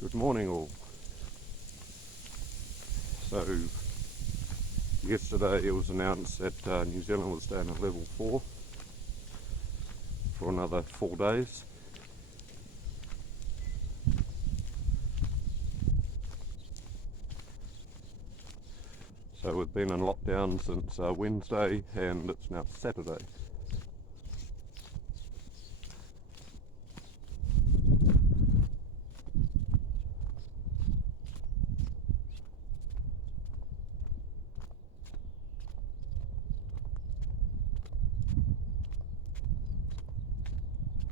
Good morning all. So yesterday it was announced that New Zealand was down at level 4 for another 4 days. So we've been in lockdown since Wednesday and it's now Saturday.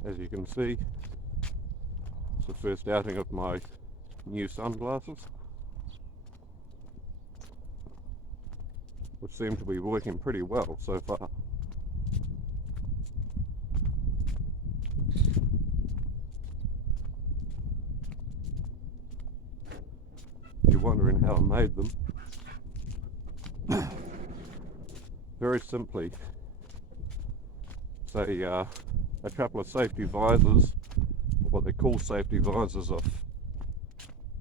As you can see, it's the first outing of my new sunglasses, which seem to be working pretty well so far. If you're wondering how I made them, very simply, say a couple of safety visors, what they call safety visors, off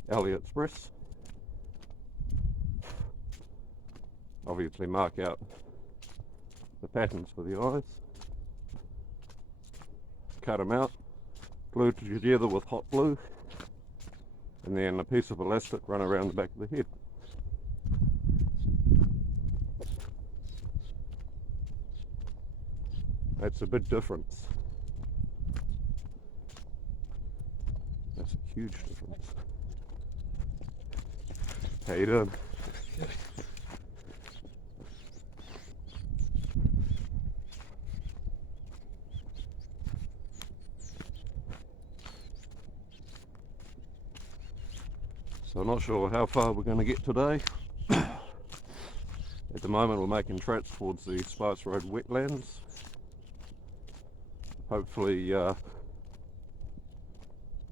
AliExpress. Obviously mark out the patterns for the eyes, cut them out, glue it together with hot glue, and then a piece of elastic run around the back of the head. That's a big difference. That's a huge difference. How you doing? So I'm not sure how far we're going to get today. At the moment we're making tracks towards the Spice Road Wetlands. Hopefully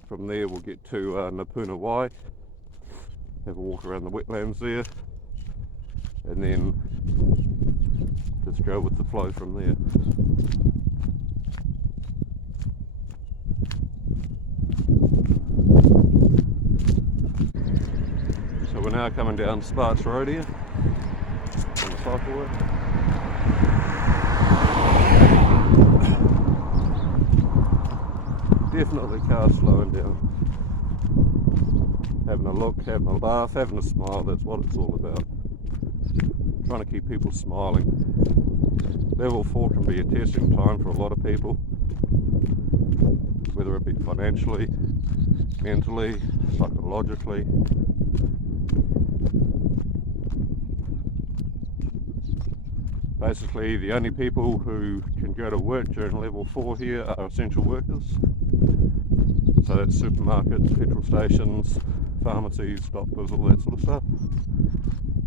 from there we'll get to Puna, have a walk around the wetlands there, and then just go with the flow from there. So we're now coming down Spice Road here on the cycleway. Definitely cars slowing down. Having a look, having a laugh, having a smile, that's what it's all about. Trying to keep people smiling. Level 4 can be a testing time for a lot of people, whether it be financially, mentally, psychologically. Basically, the only people who can go to work during level 4 here are essential workers. So that's supermarkets, petrol stations, pharmacies, doctors, all that sort of stuff.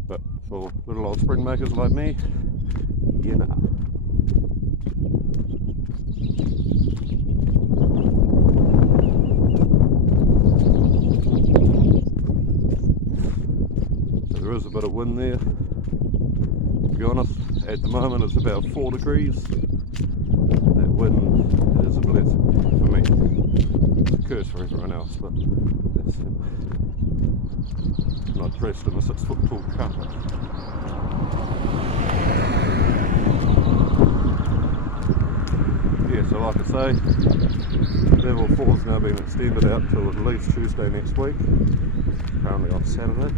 But for little old spring makers like me, you know. So there is a bit of wind there. To be honest, at the moment it's about 4 degrees. That wind is a blessing for me. It's a curse for everyone else, but that's it. I'm not dressed in a 6-foot tall carpet. Yeah, so like I say, level 4's now been extended out till at least Tuesday next week, currently on Saturday.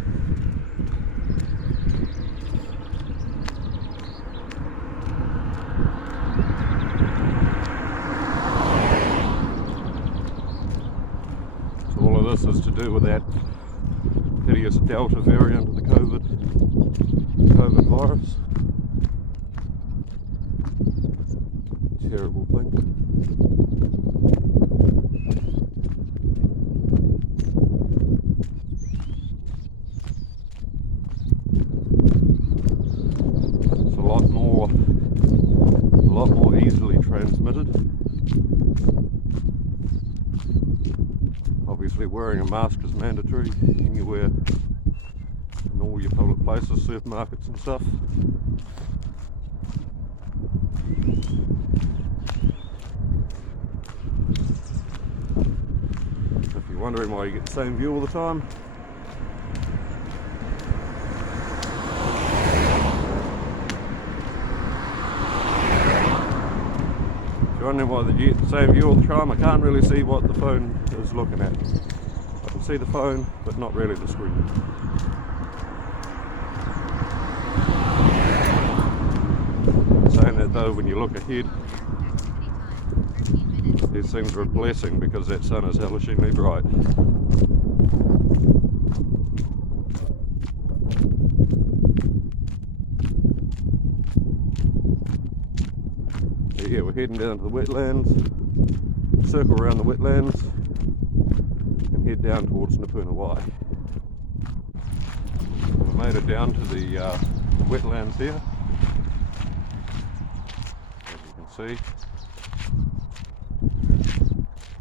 So all of this is to do with that hideous Delta variant of the COVID virus. Terrible thing. It's a lot more easily transmitted. Obviously wearing a mask is mandatory anywhere in all your public places, supermarkets and stuff. If you're wondering why you get the same view all the time, if you're wondering why you get the same view all the time, I can't really see what the phone is looking at. I can see the phone, but not really the screen. Saying that though, when you look ahead, these things are a blessing because that sun is hellishingly bright. Yeah, we're heading down to the wetlands, circle around the wetlands, and head down towards Puna. We made it down to the wetlands here, as you can see.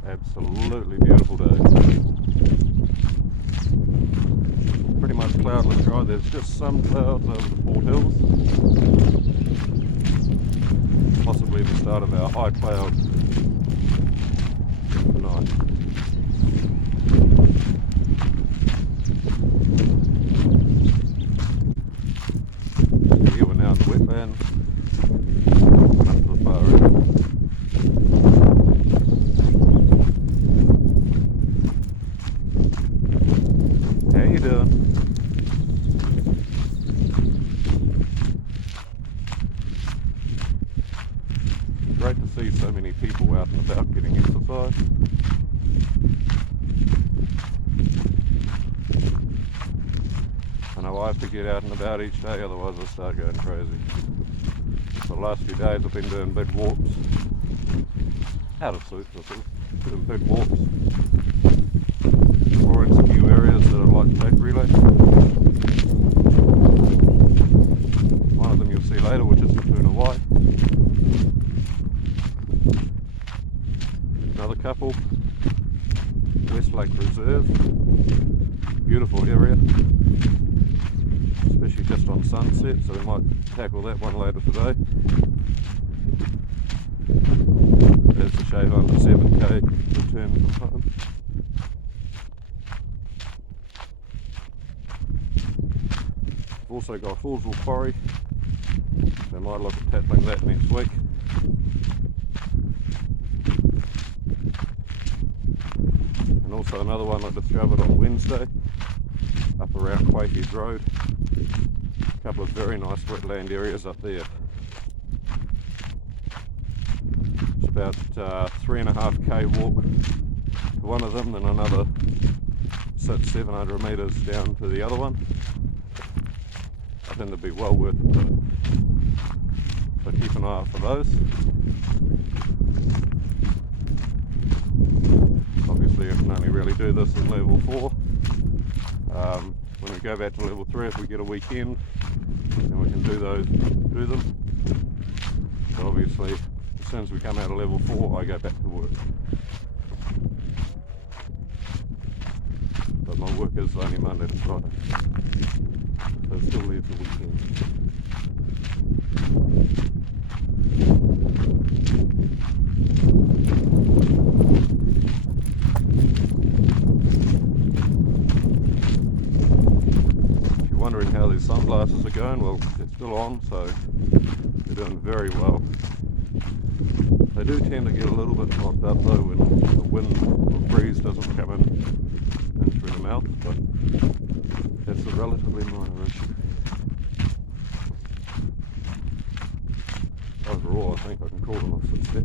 Absolutely beautiful day. Pretty much cloudless sky. There's just some clouds over the Fort Hills. Possibly the start of our high cloud tonight. Here we're now in the wetlands. Up to the far end. How you doing? Great to see so many people out and about getting exercise. I know I have to get out and about each day, otherwise I start going crazy. For the last few days I've been doing big walks. Out of suits, of course. Doing big walks. Exploring some new areas that I'd like to take relay. One of them you'll see later, which is Puna. Another couple, Westlake Reserve, beautiful area, especially just on sunset, so we might tackle that one later today. There's the shave under 7k return from home. Also got Fursuit Quarry, so I might look at tackling that next week. And also another one I discovered on Wednesday, up around Quakey's Road. A couple of very nice wetland areas up there. It's about 3.5k walk to one of them, and another 600-700 metres down to the other one. I think it'd be well worth it though. So keep an eye out for those. Obviously I can only really do this in level 4. When we go back to level 3, if we get a weekend, then we can do them. But obviously as soon as we come out of level 4 I go back to work. But my work is only Monday to Friday, so it still leaves the weekend. If you're wondering how these sunglasses are going, well, they're still on, so they're doing very well. They do tend to get a little bit knocked up though when the wind or breeze doesn't come in through the mouth, but that's a relatively minor issue. Overall, I think I can call them a success.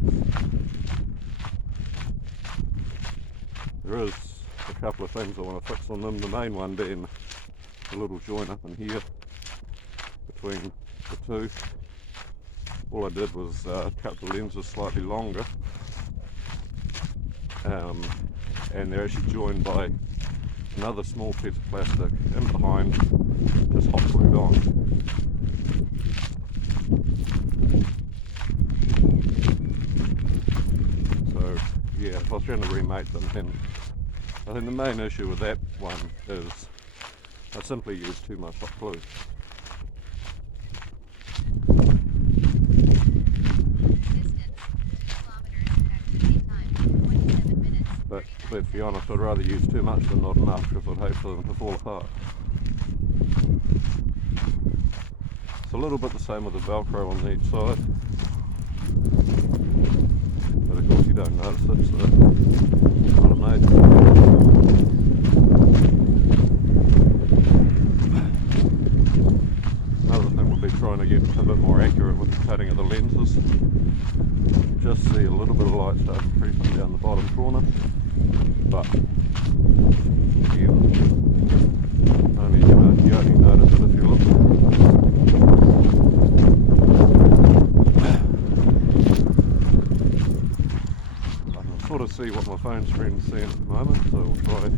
There is a couple of things I want to fix on them, the main one being a little joint up in here between the two. All I did was cut the lenses slightly longer, and they're actually joined by another small piece of plastic in behind, just hot glued on. So yeah, if I was trying to remake them, then I think the main issue with that one is I simply used too much hot glue. But let's be honest, I'd rather use too much than not enough because I'd hate for them to fall apart. It's a little bit the same with the Velcro on each side, but of course you don't notice it, so it's not amazing. Another thing would be trying to get a bit more accurate with the cutting of the lenses. Just see a little bit of light starting creeping down the bottom corner, but you only notice it if you look. I can sort of see what my phone screen is seeing at the moment, so we'll try a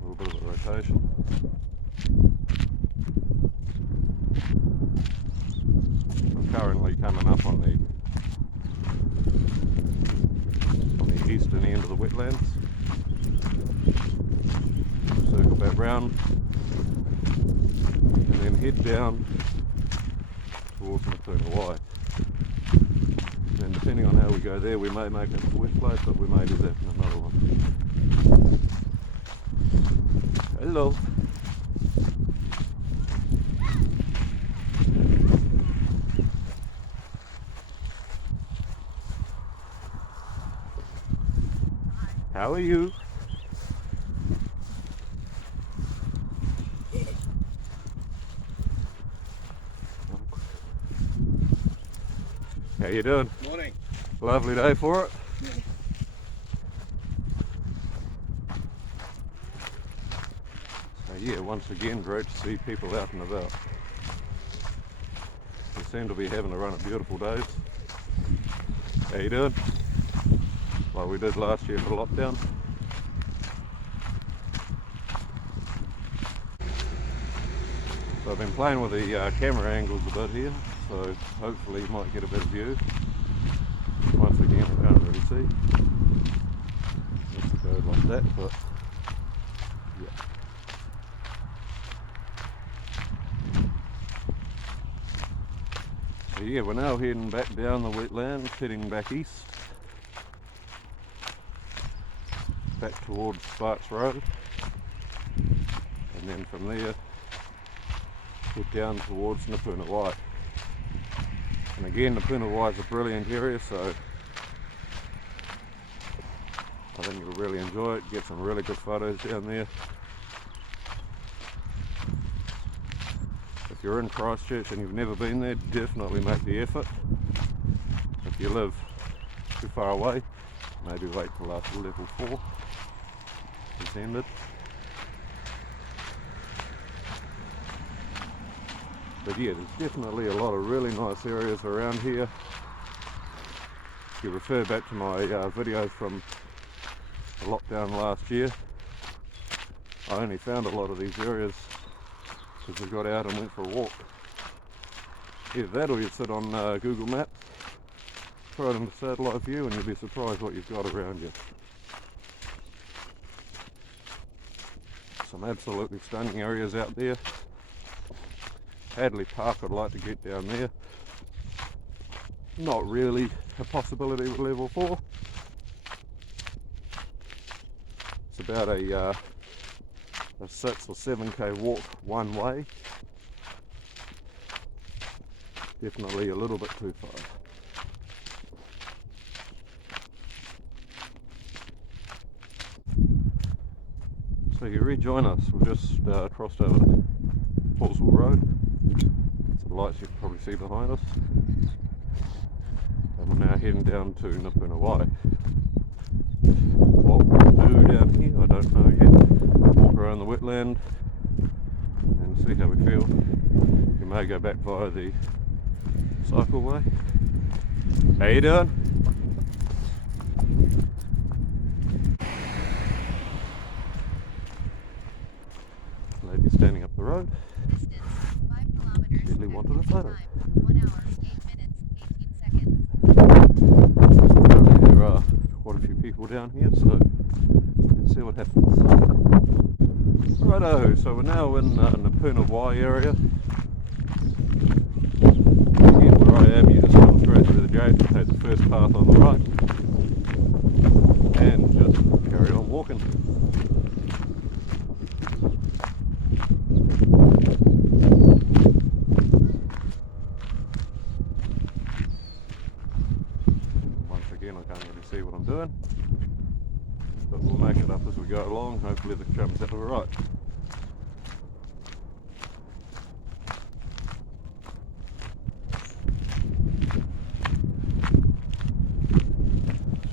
little bit of a rotation. Currently coming up on the eastern end of the wetlands. Circle back round and then head down towards the Puna Y. And depending on how we go there, we may make it to Westlake, but we may do that in another one. Hello. How are you? How you doing? Morning. Lovely day for it. Yeah. So yeah, once again, great to see people out and about. We seem to be having a run of beautiful days. How you doing? Like we did last year for lockdown. So I've been playing with the camera angles a bit here, so hopefully you might get a better view. Once again, I can't really see. Let's go like that, but yeah. So yeah, we're now heading back down the wetlands, heading back east. Back towards Sparks Road, and then from there head down towards Puna Y. And again, Puna Y is a brilliant area, so I think you'll really enjoy it, get some really good photos down there. If you're in Christchurch and you've never been there, definitely make the effort. If you live too far away, maybe wait till after level 4 is ended. But yeah, there's definitely a lot of really nice areas around here. If you refer back to my videos from the lockdown last year, I only found a lot of these areas because we got out and went for a walk. Either that or you sit on Google Maps, try it in the satellite view, and you'll be surprised what you've got around you. Some absolutely stunning areas out there. Hadley Park, I'd like to get down there. Not really a possibility with level 4. It's about a 6 or 7k walk one way. Definitely a little bit too far. So you rejoin us, we've just crossed over Paulsville Road. Some lights you can probably see behind us. And we're now heading down to Puna Y. What we'll do down here, I don't know yet. Walk around the wetland and see how we feel. We may go back via the cycleway. How you doing? Lady standing up the road. Really wanted a photo. 1 hour, 8 minutes, 18 seconds. There are quite a few people down here, so let's see what happens. Righto, so we're now in the Puna Y area. Again, where I am, you just come straight through the gate and take the first path on the right. and just carry on walking. Once again, I can't really see what I'm doing, but we'll make it up as we go along. Hopefully the comes out all right.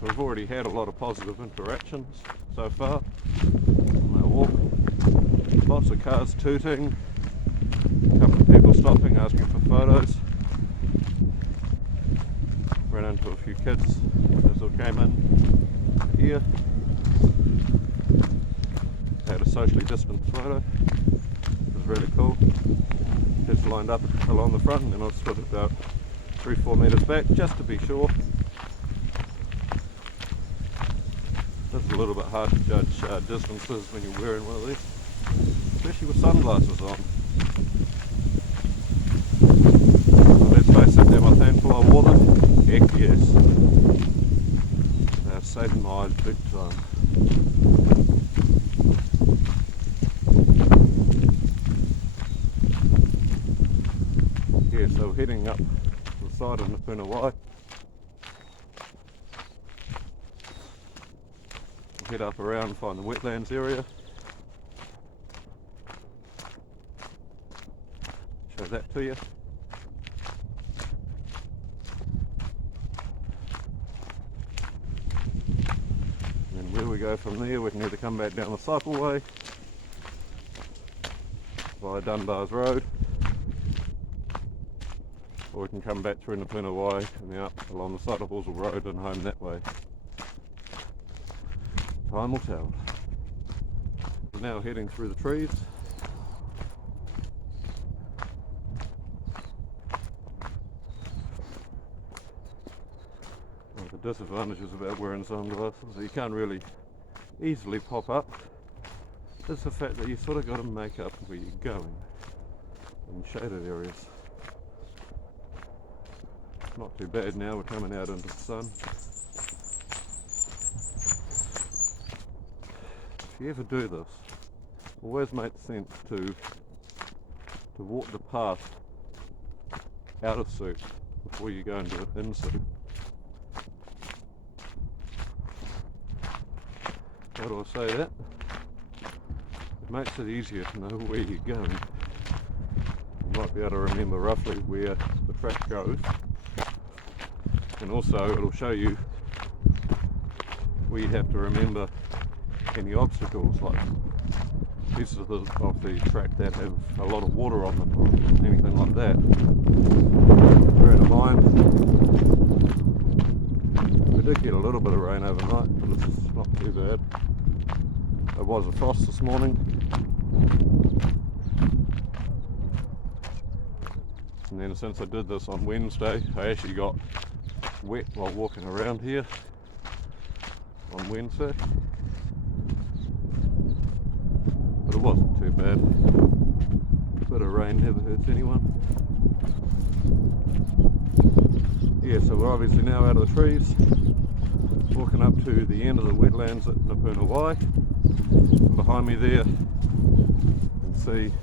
We've already had a lot of positive interactions so far on our walk. Lots of cars tooting, a couple of people stopping asking for photos. Ran into a few kids as they came in here. Had a socially distanced photo. It was really cool. Kids lined up along the front and then I stood about 3-4 metres back just to be sure. This is a little bit hard to judge distances when you're wearing one of these, especially with sunglasses on. So let's face it, am I thankful I wore them? Heck yes. They're saving my eyes big time. Yeah, so we're heading up to the side of the Puna Y. Head up around and find the wetlands area. Show that to you. And then where we go from there, we can either come back down the cycleway via Dunbar's Road, or we can come back through the Puna Y and then up along the side of Horsell Road and home that way. Time will tell. We're now heading through the trees. One of the disadvantages about wearing sunglasses is you can't really easily pop up. Is the fact that you sort of got to make up where you're going in shaded areas. Not too bad now, we're coming out into the sun. If you ever do this, always makes sense to walk the path out of suit before you go into in suit. How do I say that? It makes it easier to know where you're going. You might be able to remember roughly where the track goes, and also it'll show you where you have to remember any obstacles, like pieces of the track that have a lot of water on them or anything like that. Bearing in mind, we did get a little bit of rain overnight, but it's not too bad. There was a frost this morning, and then since I did this on Wednesday, I actually got wet while walking around here on Wednesday. But it wasn't too bad. A bit of rain never hurts anyone. Yeah, so we're obviously now out of the trees, walking up to the end of the wetlands at Puna Y. Behind me there, you can see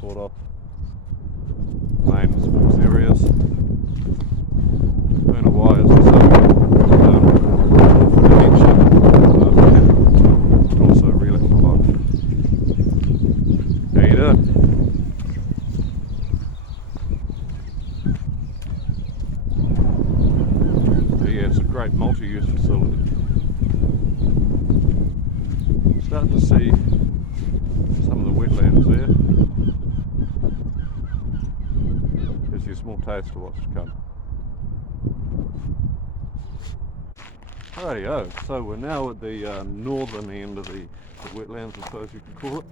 sort of main sports areas. Puna Y is also but also really fun. How you doing? So yeah, it's a great multi-use facility. Starting to see some of the wetlands there. Gives you a small taste of what's to come. Rightio, so we're now at the northern end of the wetlands, I suppose you could call it.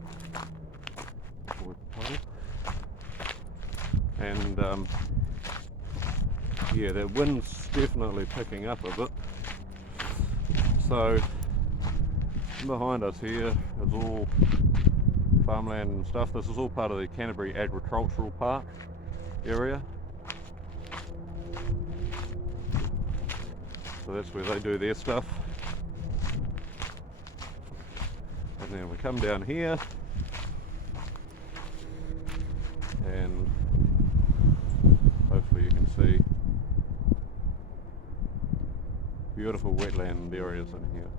And yeah, the wind's definitely picking up a bit. So behind us here is all farmland and stuff. This is all part of the Canterbury Agricultural Park area. So that's where they do their stuff. And then we come down here and hopefully you can see beautiful wetland areas in here.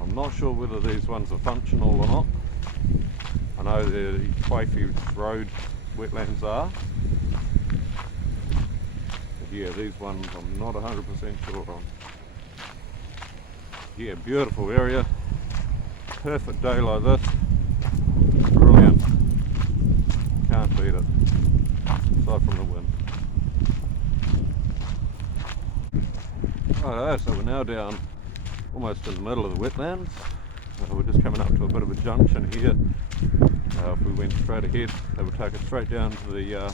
I'm not sure whether these ones are functional or not. I know the Quayfields Road wetlands are. But yeah, these ones I'm not 100% sure on. Yeah, beautiful area. Perfect day like this. Brilliant. Can't beat it. Aside from the wind. Righto, so we're now down almost in the middle of the wetlands. We're just coming up to a bit of a junction here. If we went straight ahead, they would take us straight down to the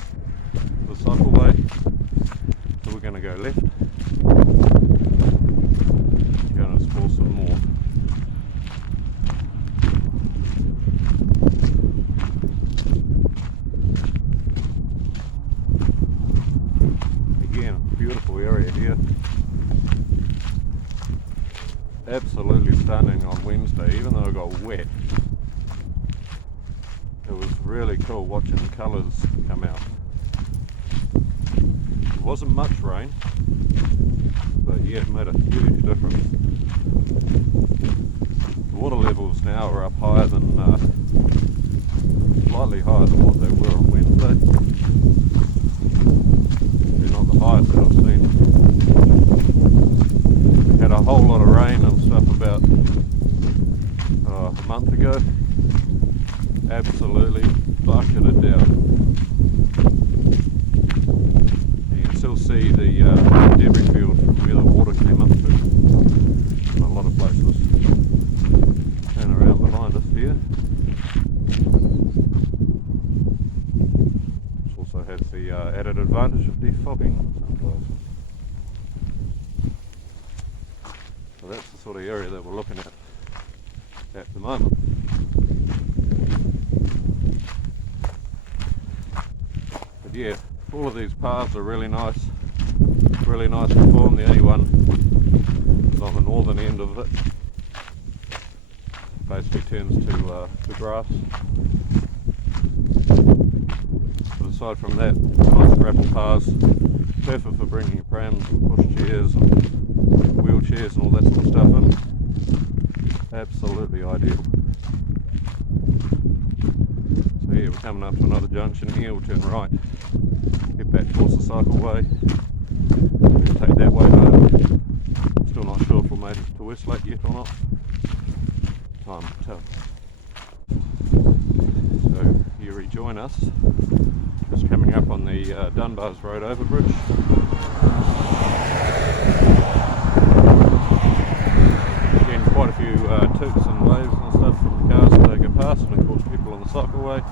cycleway. So we're going to go left. Going to explore some more. Again, beautiful area here. Absolutely stunning on Wednesday, even though it got wet. It was really cool watching the colours come out. It wasn't much rain, but yeah, it made a huge difference. The water levels now are up higher than, slightly higher than what they were on Wednesday. They're not the highest that I've seen. We had a whole lot of rain and stuff about a month ago. Absolutely bucketed down. You can still see the debris field from where the water came up to in a lot of places. Turn around behind us here. This also has the added advantage of defogging sometimes. So that's the sort of area that we're looking at the moment. But yeah, all of these paths are really nicely formed. The only one is on the northern end of it. Basically turns to grass. But aside from that, nice gravel paths, perfect for bringing prams and pushchairs and wheelchairs and all that sort of stuff in. Absolutely ideal. So yeah, we're coming up to another junction here. We'll turn right, head back towards the cycleway. We'll take that way home. Still not sure if we'll make it to Westlake yet or not. Time to tell. So you rejoin us, just coming up on the Dunbar's Road overbridge. Again, quite a few toots and waves and stuff from cars as they go past, and of course people on the cycleway.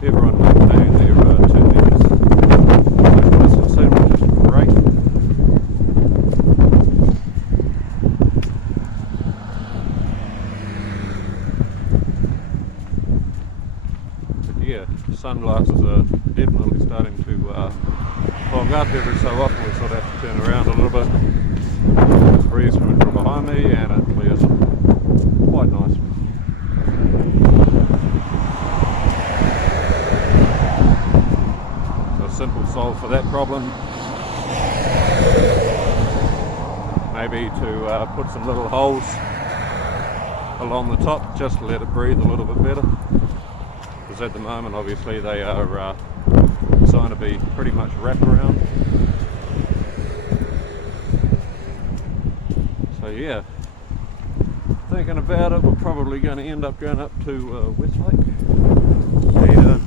Everyone maintaining their turn lanes. Nice and scenery, just great. But yeah, sunglasses are definitely starting to fog up every so often. We sort of have to turn around a little bit. There's a breeze coming from behind me and it clears up quite nicely. So a simple solve for that problem. Maybe to put some little holes along the top just to let it breathe a little bit better. Because at the moment obviously they are designed to be pretty much wraparound. So yeah, thinking about it, we're probably going to end up going up to Westlake. And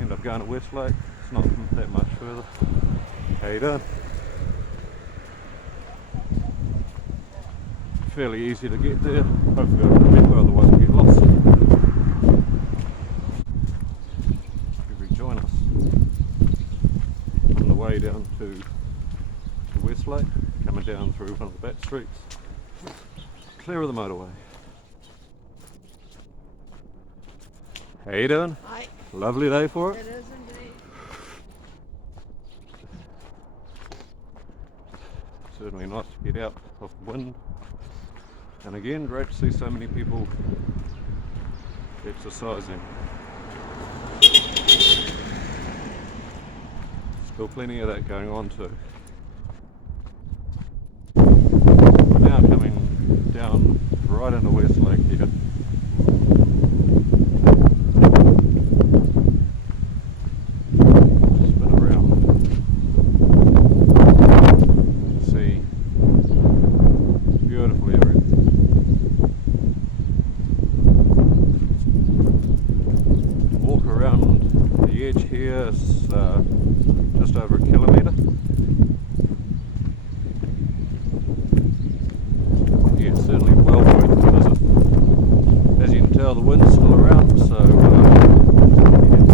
end up going to Westlake. It's not that much further. How you doing? Fairly easy to get there. Hopefully I'll remember, otherwise we get lost. You rejoin us on the way down to Westlake, coming down through one of the back streets, clear of the motorway. How you doing? Hi. Lovely day for it. It is indeed. Certainly nice to get out of the wind. And again, great to see so many people exercising. Still plenty of that going on too. We're now coming down right into Westlake here. Spin around. See, beautiful area. Walk around the edge here. It's just over a kilometre. Yeah, certainly well worth the visit. As you can tell, the wind's still around, so yeah.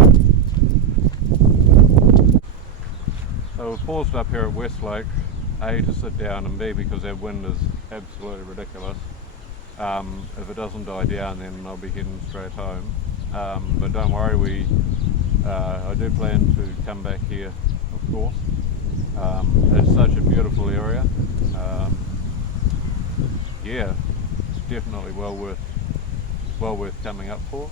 So we've paused up here at Westlake, A, to sit down, and B, because that wind is absolutely ridiculous. If it doesn't die down, then I'll be heading straight home. But don't worry, I do plan to come back here, of course. It's such a beautiful area. Yeah, it's definitely well worth coming up for.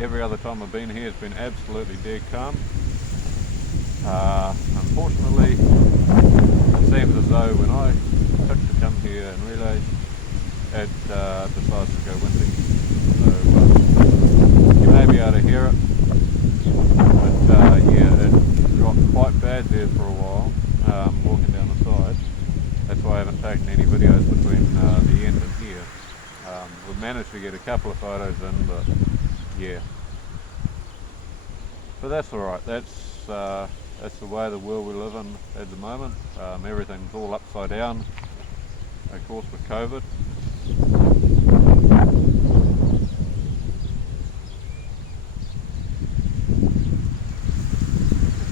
Every other time I've been here, it's been absolutely dead calm. Unfortunately, it seems as though when I took to come here and relay, it decides to go windy. So you may be able to hear it, but yeah, it got quite bad there for a while, walking down the side. That's why I haven't taken any videos between the end and here. We've managed to get a couple of photos in, but yeah. But that's alright, that's the way the world we live in at the moment. Everything's all upside down, of course, with COVID.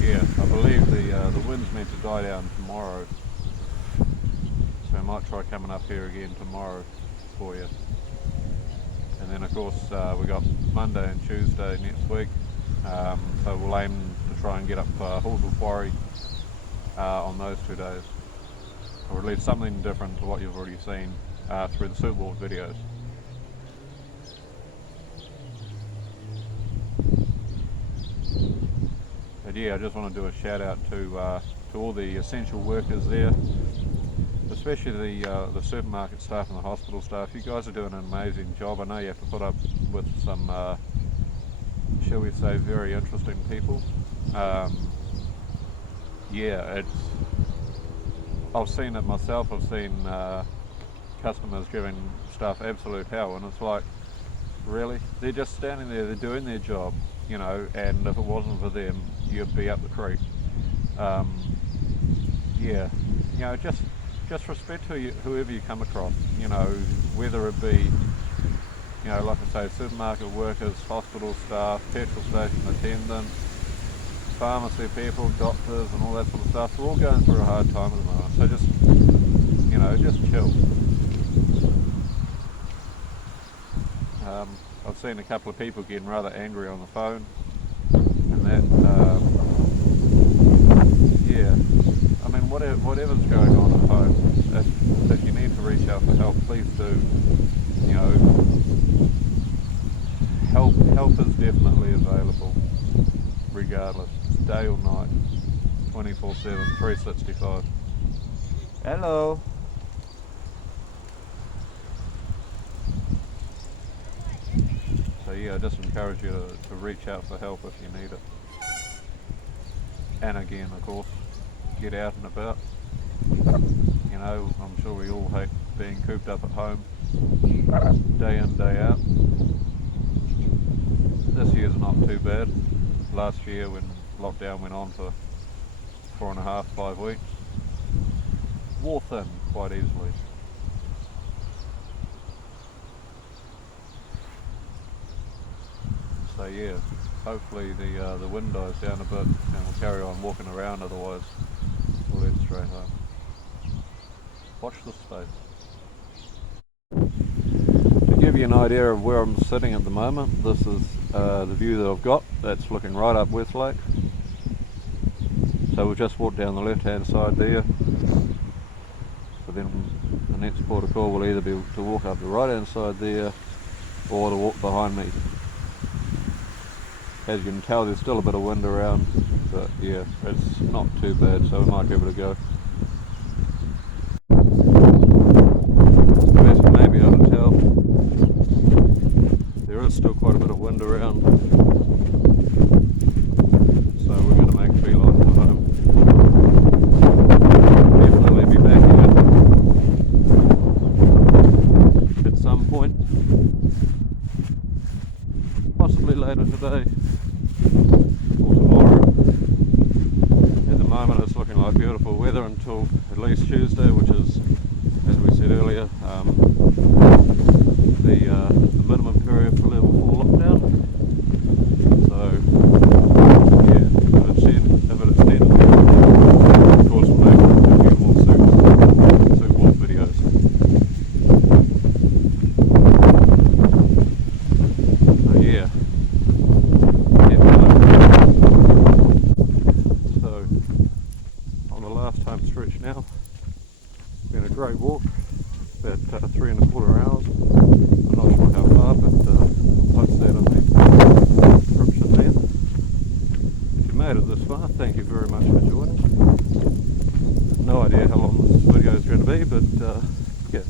Yeah, I believe the wind's meant to die down tomorrow, so I might try coming up here again tomorrow for you. And then of course we got Monday and Tuesday next week, so we'll aim to try and get up Hallsville Quarry on those 2 days, or at least something different to what you've already seen through the Superboard videos. But yeah, I just want to do a shout out to all the essential workers there, especially the supermarket staff and the hospital staff. You guys are doing an amazing job. I know you have to put up with some, shall we say, very interesting people. Yeah, I've seen it myself. I've seen customers giving staff absolute hell, and it's like, really? They're just standing there, they're doing their job, you know, and if it wasn't for them, you'd be up the creek. Yeah, you know, just respect whoever you come across, you know, whether it be, you know, like I say, supermarket workers, hospital staff, petrol station attendants, pharmacy people, doctors and all that sort of stuff. We're all going through a hard time at the moment, so just, you know, just chill. I've seen a couple of people getting rather angry on the phone, and that, yeah, I mean, whatever's going on at home, if you need to reach out for help, please do. You know, help is definitely available, regardless, day or night, 24/7, 365. Hello. So yeah, I just encourage you to reach out for help if you need it. And again, of course, get out and about. You know, I'm sure we all hate being cooped up at home, day in, day out. This year's not too bad. Last year, when lockdown went on for 4.5, 5 weeks, wore thin quite easily. So yeah, hopefully the wind dies down a bit and we'll carry on walking around, otherwise we'll head straight home. Watch this space. To give you an idea of where I'm sitting at the moment, this is the view that I've got. That's looking right up Westlake. So we'll just walk down the left hand side there. So then the next port of call will either be to walk up the right hand side there or to walk behind me. As you can tell, there's still a bit of wind around, but yeah, it's not too bad, so we might give it a go. As you may be able to tell, there is still quite a bit of wind around, so we're going to make a beeline for home. Definitely be back here at some point, possibly later today or tomorrow. At the moment it's looking like beautiful weather until at least Tuesday, which is, as we said earlier, the minimum period for level 4 lockdown. So yeah, if it's then, of course we'll make a few more suit walk videos. So yeah. So on the last home stretch now, been a great walk, about 3¼ hours. I'm not sure how far, but I'll post that in the description there. If you made it this far, thank you very much for joining. No idea how long this video is going to be, but yeah,